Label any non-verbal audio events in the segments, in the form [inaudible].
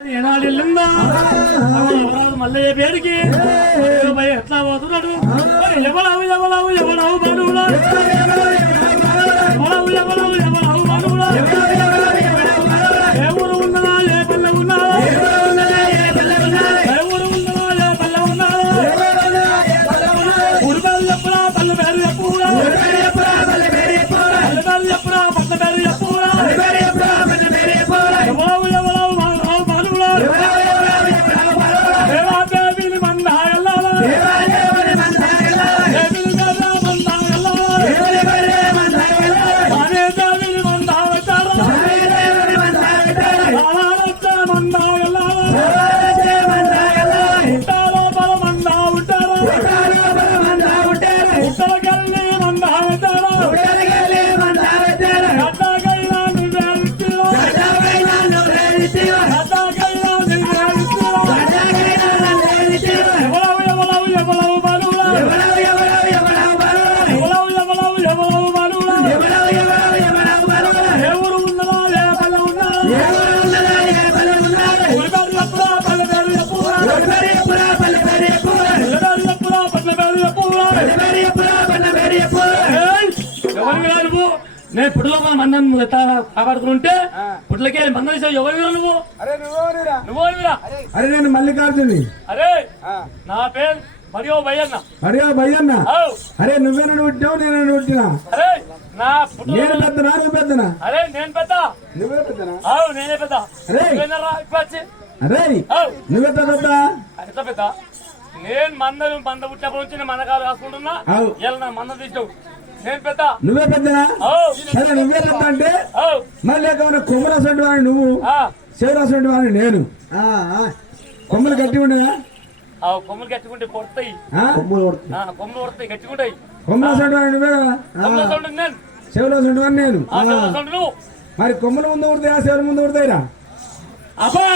ఏనాడు మల్లయ్య పేరుకి. ఎట్లా పోతున్నాడు? ఎవడావు ఎవడావు ఎవడావు బాలువుడా నేను పుట్టులో మన మందం ఎట్లా కాపాడుతుంటే పుట్లకే మందం వేసావు ఎవరివి రా నువ్వు? అరే నువ్వు నువ్వు? అరే. నేను మల్లికార్జుని. అరే నా పేరు మరియు భయ్యన్న అరే భయ్యన్న ఔ! అరే నువ్వేనా పుట్టావు నేను పుట్టినా? అరే నా నేను పెద్దనా నువ్వు పెద్దనా? అరే నేను పెద్ద. నువ్వే పెద్దనా? అవు నేనే పెద్ద. అరే! అరే నువ్వెట్లా పెద్ద పెద్ద? నేను మంద మంద పుట్టినప్పటి నుంచి నేను మందకాలు రాసుకుంటున్నా. నా మంద తీసావు పెద్ద. నువ్వే పెద్దనా? అవు సరే నువ్వే పెద్ద అంటే? మళ్ళీ లేకపోతే కొమ్మరాసంటి వాడిని నువ్వు? ఆ, శివరాసంటి వాడిని నేను? కొమ్మలు గట్టి ఉండదా ఆ కొమ్ములు కట్టుకుంటే పొడతాయి. కొమ్మలు ఆ, కొమ్ములు వాడిని నువ్వే కదా? వాడిని నేను? ఆ కొమ్ముల సౌండ్ నువ్వు. మరి కొమ్మల ముందు ఉడతాయా శివల ముందు ఉడతాయిరా అబ్బా!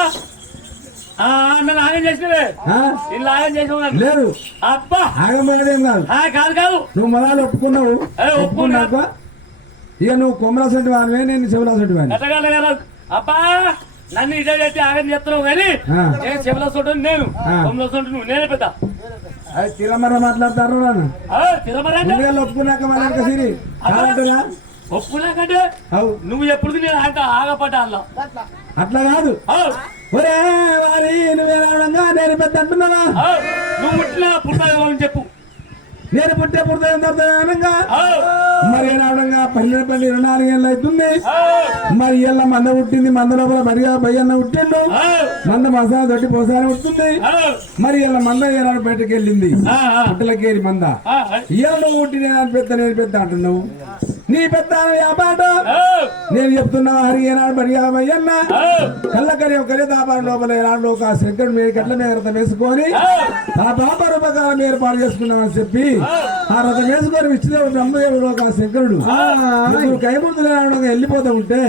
నన్ను ఆగం చేసినవే ఆ? నిన్ను ఆగం చేసావు లేదు అబ్బా! ఆగమేదేం కాదు. ఆ, కాదు కాదు. నువ్వు మొదలు ఒప్పుకున్నావు? ఒప్పుకున్నా. ఇక నువ్వు కొమ్మరాసంటి వాడివే నేను శివరాసంటి వాడిని కదా? అబ్బా! నన్ను ఇదే చేసి ఆగం చేస్తున్నావు కానీ. నేను సొంటు నేను? సొంటు నువ్వు నేనే పెద్ద. అది తిరమర మాట్లాడతారు నాన్న. నువ్వే ఒప్పుకున్నాక మళ్ళీ సిరి అవు. నువ్వు ఎప్పుడు నేను ఆగపడ్డా అట్లా కాదు. ఒరే వారి నువ్వే రావడంగా నేను పెద్ద అంటున్నావా? నువ్వు పుట్టిన పుట్టిన చెప్పు. నేను పుట్టే పుడితే అనగా? అవు, మరి రావడంగా? పన్నెండు పన్నెండు ఇరవై నాలుగు ఏళ్ళు అవుతుంది. అవు, మరి ఇళ్ళ మంద పుట్టింది మంద లోపల బడిగా బయ్యన్న పుట్టిండు. మంద మసాలా దొడ్డి పోసారి పుట్టింది. మరి ఇలా మంద ఏనాడు బయటకు వెళ్ళింది పుట్టలకేరి మంద. ఆ, ఇవాళ నువ్వు పుట్టి నేను పెద్ద నేను పెద్ద అంటున్నావు? నీ పెద్ద వ్యాపారం నేను చెప్తున్నా హరి ఏనాడు బడిగా బయ్యన్న అవు, కళ్ళకరి ఒకరే దాపాడు లోపల ఏనాడు ఒక శంకరుడు మీరు గట్ల మీద రథం వేసుకొని ఆ. పాప రూపకాలం ఏర్పాటు చేసుకున్నామని చెప్పి ఆ. రథం వేసుకొని విష్ణుదేవుడు బ్రహ్మదేవుడు ఒక శంకరుడు. ఏనాడు వెళ్ళిపోతూ ఉంటే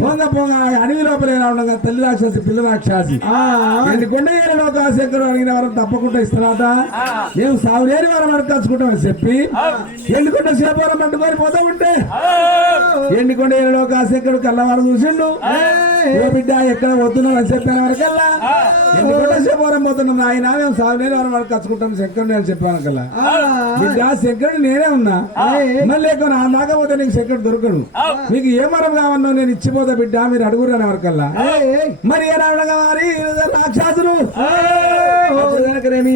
పొంగ పొంగ అడవి లోపల ఏనాడు తల్లి రాక్షసి పిల్ల రాక్షసి. కొండయ్యలో ఒక శంకరుడు అడిగిన వరం తప్పకుండా ఇస్తున్నాట మేము సాగులేని వరం అడకాల్చుకుంటామని చెప్పి ఎండుకొండ శివపురం పట్టుకొని పోతూ ఉంటే అవు. ఎండుకొండ ఏళ్ళలో ఒక శంకరుడు కళ్ళవారు చూసిండు? ఓ బిడ్డ ఎక్కడ పోతున్నావు అని చెప్పిన వరకల్లా ఎండుకొండ శివపురం పోతున్నాం ఆయన మేము సాగులేని వరం అడకాల్చుకుంటాం శంకరుడు అని చెప్పాను కల్లా బిడ్డ శంకరుడు నేనే ఉన్నా. మళ్ళీ ఎక్కువ నా దాకా పోతే నీకు శంకరుడు దొరకడు. మీకు ఏ మరం కావన్నా నేను ఇచ్చిపోతా బిడ్డ మీరు అడుగురు అని వరకల్లా మరి ఏ రావడంగా మరి రాక్షసులు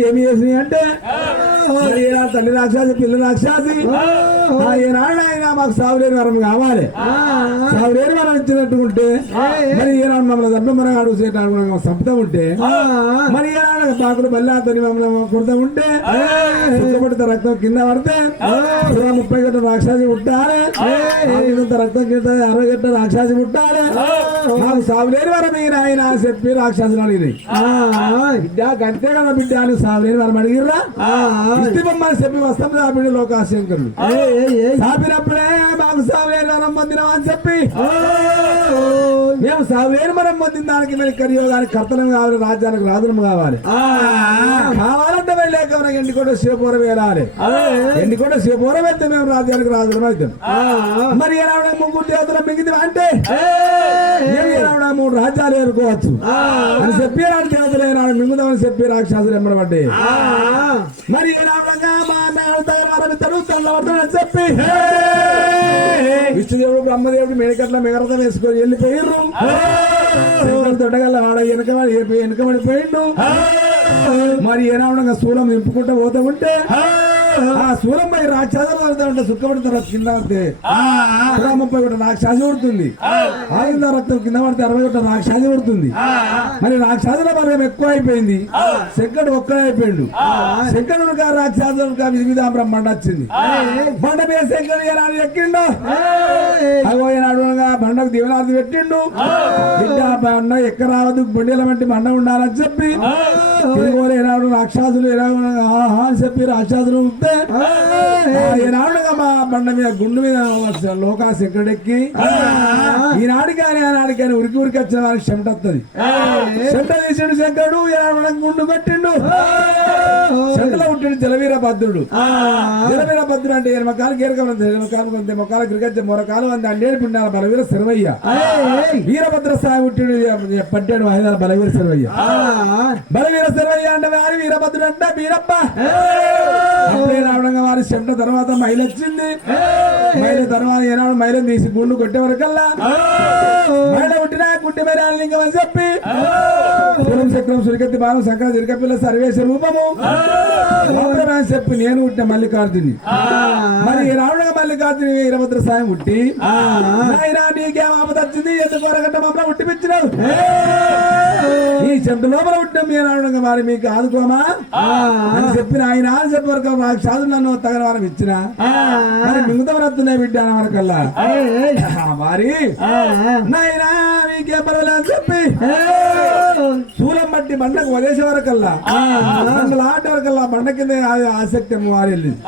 ఏమి చేసి అంటే తల్లి రాక్షసి పిల్ల రాక్షసి ఆ. ఏనాడు ఆయన మాకు సాగులేని వరం కావాలి. సాగులేని వరం ఇచ్చినట్టుంటే మరి ఏనాడు మమ్మల్ని చంపి మనం అడుగు చేయడానికి చంపుతా ఉంటే మరి ఏనాడు పాకులు బల్లాతని మమ్మల్ని కొడతా ఉంటే సుఖపడితే రక్తం కింద పడితే ముప్పై గంట రాక్షసి పుట్టాలి. రక్తం కింద అరవై గంట రాక్షసి పుట్టాలి. నాకు సాగులేని వరం ఈయన ఆయన చెప్పి రాక్షసులు అడిగినాయి. బిడ్డ బిడ్డ అని అడిగిర్రా? చెప్పి వస్తాం ఏయ్, ఏయ్. సాపినప్పుడే మాకు సావులేని వరం పొందినాం అని చెప్పి. మేము వరం పొందిన దానికి కర్తనం కావాలి రాజ్యానికి రాజులం కావాలి. కావాలంటే వెళ్ళాక మనకి ఎండికొండ శివపురం వెళ్ళాలి. ఎండికొండ శివపురం వెళ్తే మేము రాజ్యానికి రాజులం అవుతాం. మరి ఏనాడ ముగ్గురు దేవతలు మిగిలింది అంటే? మేము ఏనాడ మూడు రాజ్యాలు ఏరుకోవచ్చు. అని చెప్పి దేవతలు ఏనాడు మింగుదామని చెప్పి రాక్షసులు ఆ, మరి చెప్పి. విష్ణుదేవుడు బ్రహ్మదేవుడు మేడికట్ల మెగరతం వేసుకొని వెళ్ళిపోయిర్రు. దొడ్డగల్ల ఆడ వెనక వెనకబడిపోయిండు మరి ఏనాడంగా శూలం నింపుకుంటూ పోతూ ఉంటే? ఆ శూలం పై రాక్షసాలు పడతా ఉంటే సుఖపడతారు కింద పడితే ముప్పై ఒకటి రాక్షసి పడుతుంది ఆగింద రక్తం కింద పడితే అరవై ఒకటి రాక్షసి పడుతుంది మరి రాక్షసుల బలం ఎక్కువ అయిపోయింది శంకరుడు ఒక్కడే అయిపోయిండు. శంకరుడు గారు రాక్షసుడు గారు విధాంబరం బండ వచ్చింది. బండ మీద ఏనాడు ఎక్కిండు? అగో ఏనాడు అనగా బండకు దీవనార్థి పెట్టిండు. బిడ్డ బండ ఎక్క రావద్దు బండిల వంటి బండ ఉండాలని చెప్పి. ఏనాడు రాక్షసులు ఎలా అనగా ఆహా అని చెప్పి రాక్షసులు ఆ ఏనాడుగా మా బండ మీద గుండు మీద లోకా శంకరుడెక్కి ఈనాడికి కానీ ఆనాడికి కానీ ఉరికి ఉరికి వచ్చిన వారికి చెమట వస్తుంది చెమట తీసాడు శంకరుడు ఏనాడు గుండు కొట్టిండు. చెంటలో పుట్టిండు జలవీర భద్రుడు. జలవీర భద్రుడు అంటే ఎనమకాలు గీరకం ఎనమకాలు కొంత మొక్కలు క్రికెట్ మొరకాలు అంది అండేడు పిండాల బలవీర శరవయ్య. వీరభద్ర స్వామి పుట్టిండు పట్టాడు హైదరాబాద్ బలవీర శరవయ్య. బలవీర శరవయ్య అంటే వారి వీరభద్రుడు అంటే వీరప్ప. రావడంగా వారి చెమట తర్వాత మైలు వచ్చింది. మైల తర్వాత ఏనాడు మైలం తీసి గుండు కొట్టే వరకల్లా మైల పుట్టినా గుడ్డి మేరాలు లింగం అని చెప్పి. పురం చక్రం సురికెత్తి బాణం శంకర తిరగపిల్ల సర్వేశ రూపము. చెప్పి నేను పుట్టిన మల్లికార్జుని. మరి రావడంగా మల్లికార్జుని వీరభద్ర సాయం పుట్టి నాయనా నీకేం ఆపద వచ్చింది? ఎందుకు వరగట్ట మమ్మల్ని పుట్టిపించినావు ఈ చెంట లోపల పుట్టిన మీ రావడంగా మరి మీకు ఆదుకోమా? అని చెప్పిన ఆయన చెప్పి వరకు మాకు సాధు నన్ను తగిన వారం ఇచ్చిన మరి మిగతా వస్తున్నాయి బిడ్డ అన్న వరకల్లా? వారి నాయనా మీకే పర్వాలేదు చెప్పి. శూలం బట్టి బండకు వదిలేసే వరకల్లా ఆట వరకల్లా బండ కింద ఆ- ఆసక్తి వెళ్ళింది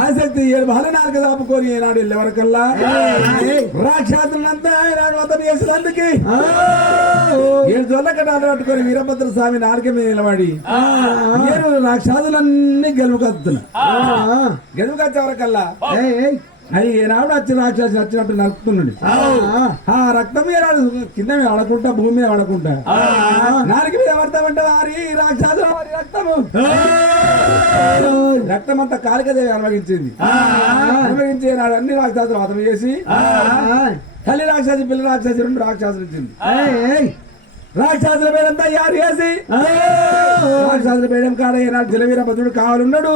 ఆసక్తి ఏడు బాల నాలుక దాపుకొని ఏనాడు వెళ్ళే వరకల్లా రాక్షసులంతా చేసేందుకు ఏడు పట్టుకొని వీరభద్ర స్వామి నాలుక మీద నిలబడి నేను రాక్షసులన్నీ గెలుపుకొస్తున్నా గెలుపుకొచ్చే వరకల్లా. అది ఏనాడు వచ్చి రాక్షసు వచ్చినట్టు నడుపుతున్నాడు ఆ. రక్తం మీద ఆడు- కింద మీద ఆడకుంటా భూమి మీద ఆడకుంటా నాలుగు మీద పడతామంటే వారి రాక్షసుల వారి రక్తము. రక్తం అంతా కాళికదేవి అనుభవించింది. అనుభవించి నాడు అన్ని రాక్షసులు హతం చేసి తల్లి రాక్షసి పిల్ల రాక్షసి రెండు రాక్షసులు ఇచ్చింది. రాక్షసుల పేడంతా యారు చేసి. రాక్షసుల పేడం కాడ ఏనాడు జలవీర భద్రుడు కావాలన్నాడు.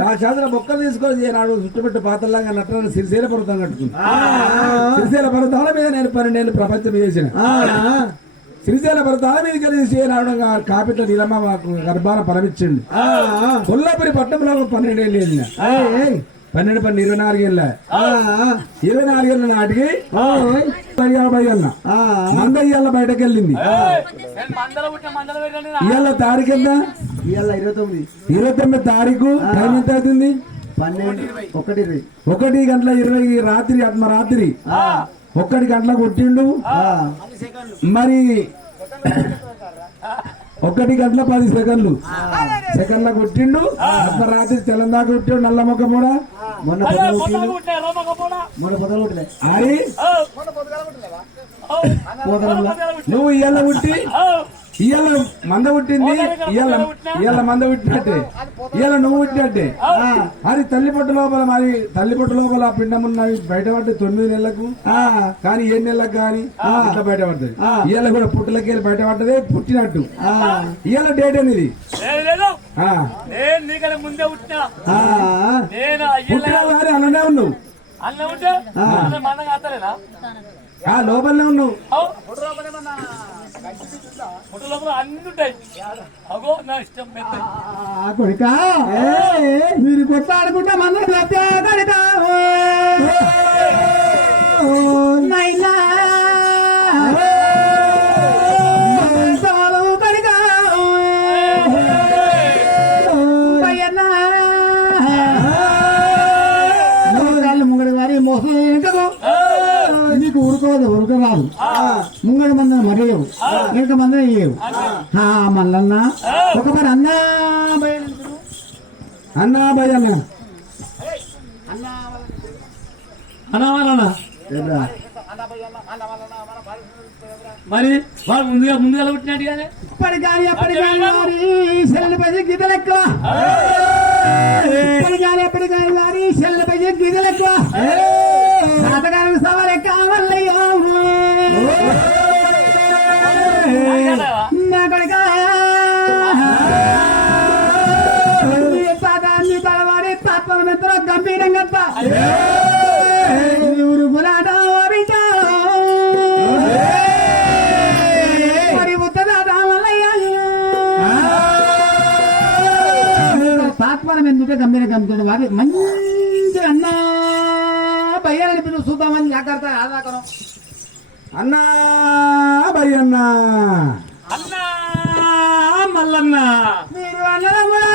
రాక్షసుల మొక్కలు తీసుకొని ఏనాడు చుట్టుపెట్టు పాత్రలాగా నట్టని సిరిసేల పర్వతం కట్టుకుంది. సిరిసేల పర్వతాల మీద నేను పన్నెండేళ్ళు ప్రపంచం చేసిన శ్రీశైల పర్వతాల మీద కలిసి ఏనాడు కాపిట్ల నీలమ్మ మాకు గర్భాన పరమిచ్చిండు కొల్లాపురి పట్టణంలో పన్నెండేళ్ళు వెళ్ళిన పన్నెండు పన్నెండు ఇరవై నాలుగు ఏళ్ళ. ఇరవై నాలుగు ఏళ్ళ నాటికి యాభై ఏళ్ళ. మంద ఇయ్యాల బయటకు వెళ్ళింది. ఇవాళ తారీఖు ఎంత? ఇవాళ ఇరవై తొమ్మిది. ఇరవై తొమ్మిది తారీఖు టైం ఎంత అవుతుంది? పన్నెండు ఒకటి ఒకటి గంటల ఇరవై రాత్రి అర్ధ రాత్రి. ఒక్కటి గంటల కొట్టిండు. మరి ఒకటి గంటల పది సెకండ్లు. సెకండ్ల కొట్టిండు. అర్ధ రాత్రి తెలంగాణ కొట్టిండు నల్ల మొక్క కూడా మొన్న పుట్టిన. నువ్వు ఇయ్యాల పుట్టి ఇయ్యాల మంద పుట్టింది ఇయ్యాల ఇయ్యాల మంద పుట్టినట్టే. ఇయ్యాల నువ్వు పుట్టినట్టే. అది తల్లి పొట్టు లోపల మరి తల్లి పొట్టు లోపల ఆ పిండం ఉన్నవి బయటపడ్డాయి తొమ్మిది నెలలకు. కానీ ఏడు నెలలకు కానీ ఇట్లా బయటపడ్డది ఇయ్యాల కూడా పుట్టులకి వెళ్ళి బయటపడ్డదే పుట్టినట్టు. ఇయ్యాల డేట్ అనేది లేదు, లేదు. ఆ. నేను నీకన్నా ముందే పుట్టినా? ఆ, నేను అయ్యలే పుట్టినావు కానీ అలానే ఉన్నావు? లోపలనే ఉన్నావు. లోపల అన్ని ఉంటాయి. అగో నా ఇష్టం కొడుకా మీరు కొట్లాడుకుంటే మన కొడుకా నీకు ఊరుకోదు ఊరుకోరాదు. ముంగడు మన మరేయవు ఆ, మల్లన్న. ఒక మరి అన్నా బయలుదేరు. అన్నా ఏంట్రా? మరి వాడు ముందుగా ముందుగా పుట్టినట్టుగానే ఇప్పటి కానీ ఎప్పటి కానీ వారి సెల్లు పైసలు గీతలెక్క ఇప్పటి కానీ ఎప్పటి కానీ వారి సెల్లు పైసలు గీతలెక్క సవరెక్క మల్లయ్య నా కొడుకా నీ తాత నీ గంభీరంగా ఊరు గులాట తాత్పరం ఎందుకంటే గంభీరంగా గంభీర వారి మంచి అన్నా భయ్యాలని పిలువ చూద్దామని జాగ్రత్త ఆదాకరం అన్నా భయ్యన్న అన్నా. మల్లన్న. మీరు అన్నదమ్ములార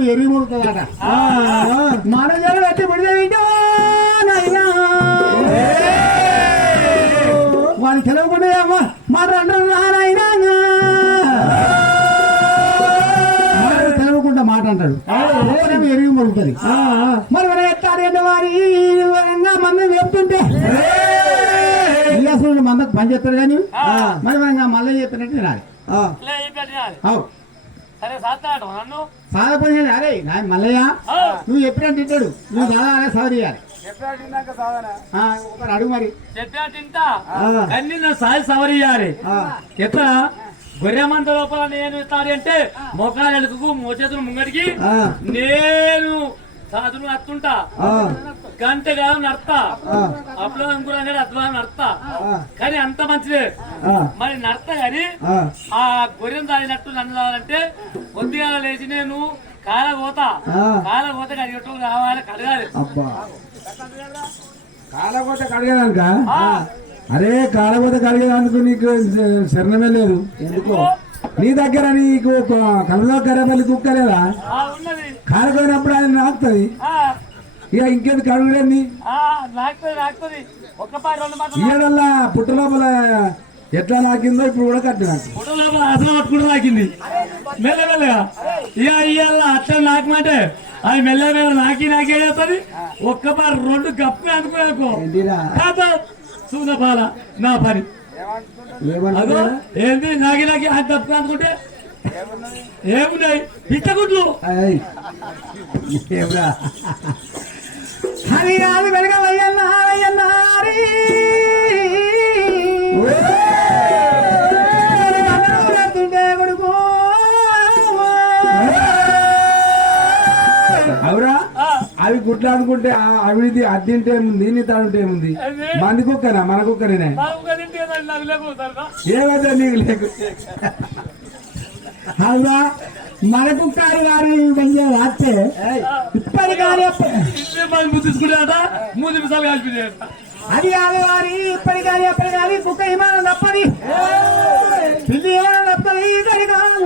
కుక్కనేమో ఎరిగి ముడుతుందట మన జన పెట్టి విడిదే వాడిని తెలవకుండా అమ్మా అంటారు నాయనా. తెలవకుండా మాట అంటాడు. ఎరిగి ముడుతుంది మరి మనం అంటే వారి మంది చెప్తుంటే. మందకు పని చేస్తాడు కానీ మరి మనం మళ్ళీ చెప్పినట్టు తినాలి లే చెప్పినట్టు వినాలి. అవు సరే సాత్తాడు నన్ను సాధ పని చేయాలి. అరే నా మల్లయ్య నువ్వు ఎప్పుడంటే తింటాడు. నువ్వు చాలా అలా సవర్ చేయాలి. ఆ, ఒకరు అడుగు మరి. చెప్పా సాయి సవరియాలి ఎట్లా? గొర్రె మంద లోపల నేను ఇస్తాను అంటే మోకాలు ఎలుకకు మోచేతులు ముంగడికి నేను సాధులు నడుతుంటా గంట కాదు నడతా. అప్పుడు అంకురంగా అద్వారం నడతా. కానీ అంత మంచిదే. మరి నడతా కానీ ఆ. గొర్రెను తాగినట్టు నన్ను తాగాలంటే కొద్దిగా లేచి నేను కాల పోతా. కాల పోతే కడిగట్టు రావాలి కడగాలి. కాలపోతే కడిగేదానిక అరే కాలపోతే కడిగేదానికి నీకు శరణమే లేదు. ఎందుకో? నీ దగ్గర నీకు కళ్ళలో కర్రపల్లి కుక్క లేదా? ఆ ఉన్నది. కాలిపోయినప్పుడు ఆయన నాకుతుంది. ఆ. ఇక ఇంకేది కడుగులేంది? ఆ నాకుతుంది నాకుతుంది. ఒక్క పారి రెండు మాటలు ఈడల్లా పుట్ట లోపల ఎట్లా నాకిందో ఇప్పుడు కూడా కట్టినా ఫోటోలో అసలు పట్టుకుంటూ నాకింది. మెల్లమెల్లగా ఇక ఇవాళ అట్లా నాకమంటే అది మెల్లమెల్ల నాకి నాకే చేస్తుంది. ఒక్క పారి రెండు కాదు సూనపాల నా పని. అదో ఏంది? నాకి నాకి అది తప్పు అనుకుంటే ఏమున్నాయి. ఏమిరా? హరి. అవురా? ఆ, అవి గుడ్లు అనుకుంటే ఆ- అవిది అద్దింటే ఏముంది? నీ తాడుంటే ఏముంది. మంది కుక్కనా? మన కుక్కనేనే? నాకు ఒక తింటే ఏదో నాకు లేకపోతారా ఏమైతే నీకు లేకు అవునా? మనకు కారు గారు వాస్తే ఇప్పటి కానీ ఇదే అది కాదు వారి ఇప్పటి కానీ ఎప్పటి కానీ కుక్క విమానం తప్పది. పిల్లి విమానం తప్పది ఇక్కడి కాదు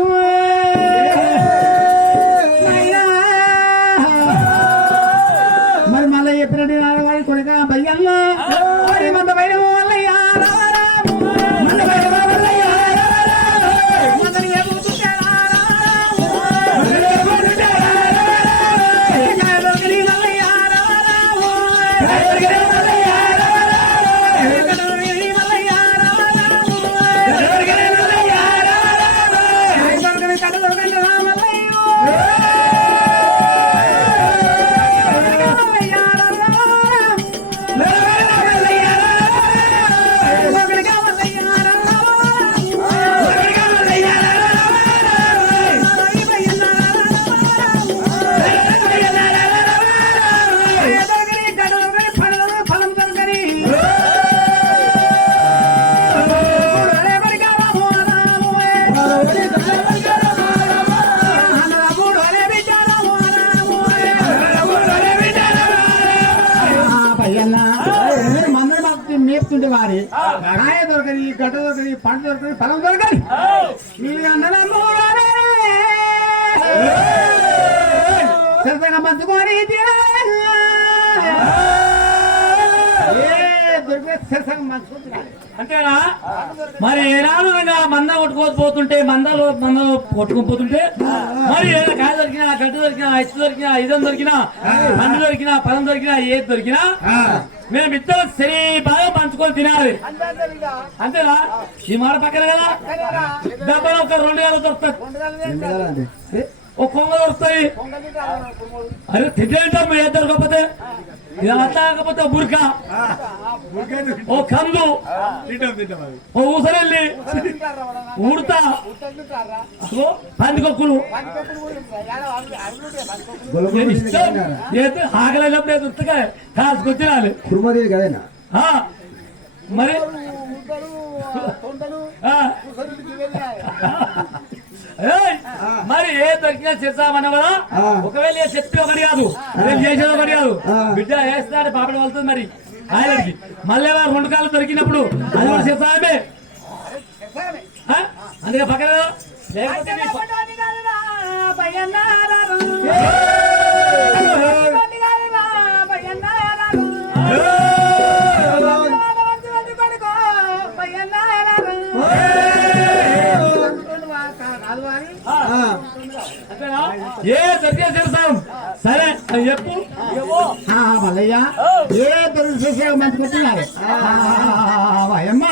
మేపుతుంటే వారి కాయ దొరకది గడ్డ దొరకది పంట దొరకది ఫలం దొరకది మీ అన్నదమ్ము సరదాగా మంచుకొని తినాలి. అంతేనా? మరి ఏనాడు అయినా మంద కొట్టుకోకపోతుంటే మందలో మందలో కొట్టుకోపోతుంటే మరి ఏదైనా కాయ దొరికినా గడ్డ దొరికినా ఇచ్చు దొరికినా ఇదం దొరికినా పండు దొరికినా పదం దొరికినా ఏది దొరికినా మేమిద్దరం సరి బాగా పంచుకొని తినాలి. అంతేనా? ఈ మాట పక్కన కదా? డబ్బలు ఒక రెండు వేలు దొరుకుతాయి. ఒక కొంగ దొరుకుతాయి అరే తింటాం ఏది దొరకకపోతే? ఇది అట్లా కాకపోతే బుర్కా. ఓ కందు. ఓ ఊసరెల్లి. ఉడతా పందికొక్కులు. ఇష్టం. ఏదో ఆకలేనప్పుడు ఏదో ఉత్తగా కదేనా? ఆ, మరి? [laughs] మరి ఏ దొరికినా చేస్తామన్న కదా ఒకవేళ ఏ చెప్పి ఒకటి కాదు నేను చేసేది ఒకటి కాదు. బిడ్డ వేస్తాడు పాపడి వెళ్తుంది మరి. ఆయనకి. మళ్ళీ రెండు కాళ్ళు దొరికినప్పుడు అది కూడా చేస్తామే? అందుకే పక్కన లేకపోతే ఏ దుర్గశేషం సరే అని చెప్పు. మల్లయ్య ఏ దుర్గశేషం మంచి పెట్టినారు అమ్మా.